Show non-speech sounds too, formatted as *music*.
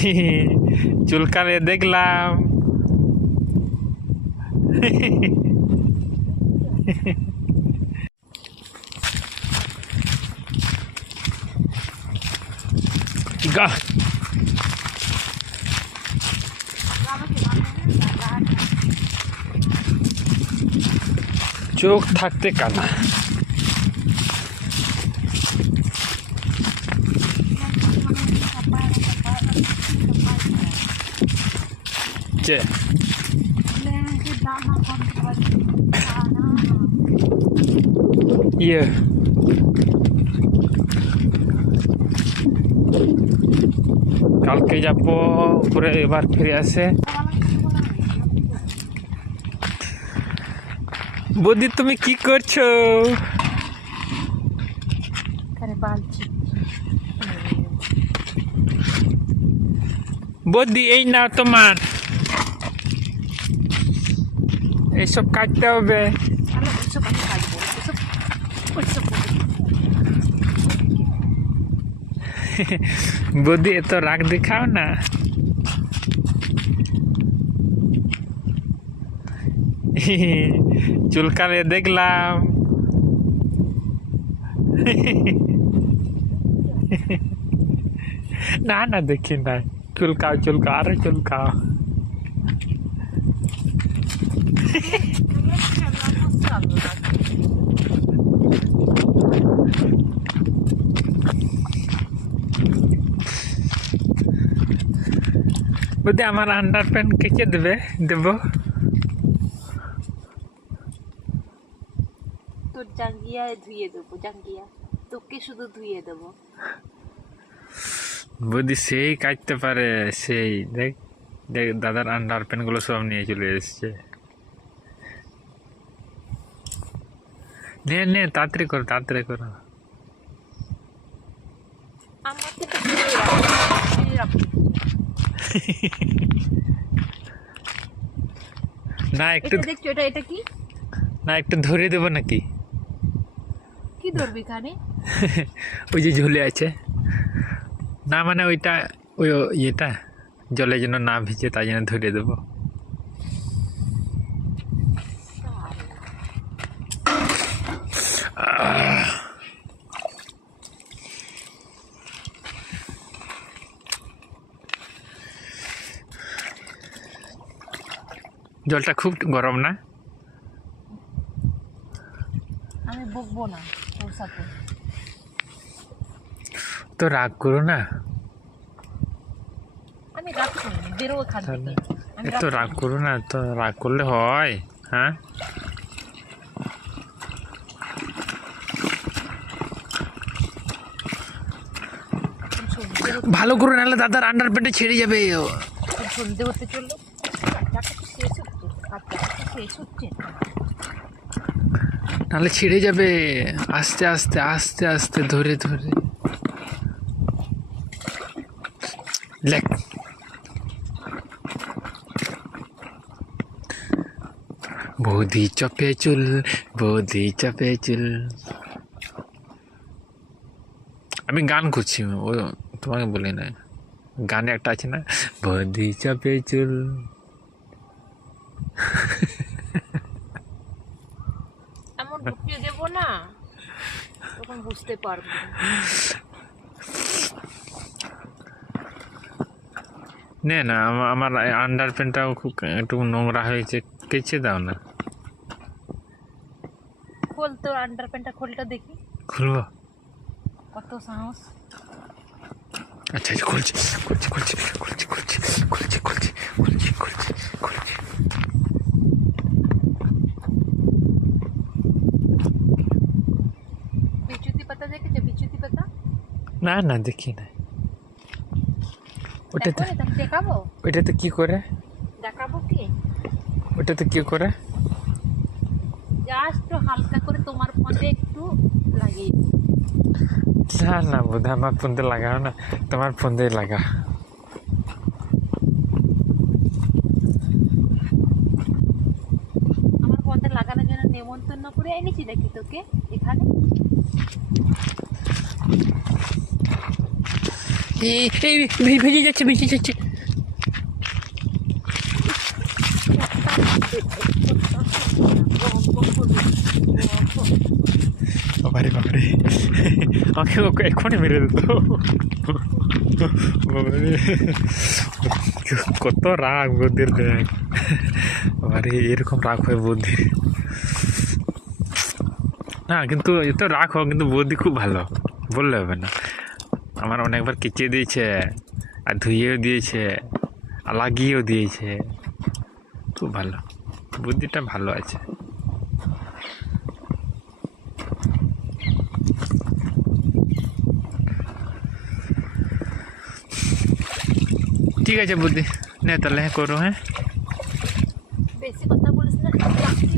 *laughs* চুলকালে দেখলাম। চোখ থাকতে কানা। যে ইয়ে। কালকে যাব উপরে এবার ফিরে আসে। বৌদি তুমি কি করছ? বৌদি এই নাও তোমার। এইসব কাটতে হবে। বুদ্ধি এত রাগ দেখাও না। চুলকালে দেখলাম। না না, দেখি না চুলকাও চুলকাও, আরও চুলকাও। বৌদি আমার আন্ডার প্যান্ট কেচে দেবে দেবো। তোর জাঙ্গিয়া ধুয়ে দেবো জাঙ্গিয়া। তোকে শুধু ধুয়ে দেবো। সেই কাটতে পারে সেই দেখ দেখ দাদার আন্ডার প্যান্টগুলো সব নিয়ে চলে এসছে। নে নে তাড়াতাড়ি করো তাড়াতাড়ি করো। না একটু দেখছ এটা এটা কি? না একটু ধরে দেবো নাকি? কি ধরবি খানে *laughs* ওই যে ঝুলে আছে। না মানে ওইটা ওই ইয়েটা জলে যেন না ভিজে তাই জন্য ধরে দেবো। জলটা খুব গরম না? আমি বকবো না তোর সাথে। তো রাগ করো না। আমি রাখছি বেরো এখান তাহলে থেকে এত রাগ করো না। তো রাগ করলে হয় হ্যাঁ? বেরো ভালো করে নাহলে দাদার আন্ডার প্যান্টে ছেড়ে যাবে। সন্ধে হতে চলল। শেষ হচ্ছে বাচ্চাটা তো শেষ হচ্ছে নাহলে ছিঁড়ে যাবে। আস্তে আস্তে আস্তে আস্তে, ধরে ধরে। লেখ। বৌদি চপে চুল, বৌদি চপে চুল। আমি গান করছি, ও তোমাকে বলি না। গানে একটা আছে না, বৌদি চপে চুল। এমন ঢুকিয়ে দেবো না তখন বুঝতে পারব। নে না আমার আন্ডার প্যান্টটাও খুব একটু নোংরা হয়েছে কেচে দাও না। খোল তোর আন্ডার প্যান্টটা খোলটা দেখি। খুলবো? কত সাহস। আচ্ছা খুলছি খুলছি খুলছি খুলছি খুলছি খুলছি খুলছি খুলছি খুলছি। না না দেখি না ওটাতে দেখাবো? ওইটাতে কি করে? দেখাবো কি? ওটাতে কি করে? জাস্ট হালকা করে তোমার ফোনে একটু লাগিয়ে। না না বোধ আমার ফোনতে লাগাও না। তোমার ফোন দিয়ে লাগা। আমার ফোনটা লাগানোর জন্য নেমন্তন্ন করে এনেছি নাকি তোকে এখানে। এই ভেজে যাচ্ছে ভেজে যাচ্ছে। বাবারে বাবারে। আমাকে এক্ষুনি মেরে দিত। কত রাগ বুদ্ধির দেখ। বাবারে, এরকম রাগ হয় বুদ্ধি না, কিন্তু এত রাগ হোক কিন্তু বুদ্ধি খুব ভালো। বললে হবে না। আমার অনেকবার কেচে দিয়েছে, আর ধুয়েও দিয়েছে, আর লাগিয়েও দিয়েছে। খুব ভালো। বুদ্ধিটা ভালো আছে। ঠিক আছে বুদ্ধি। নে তাহলে হ্যাঁ, করো হ্যাঁ। বেশি কথা বলিস না।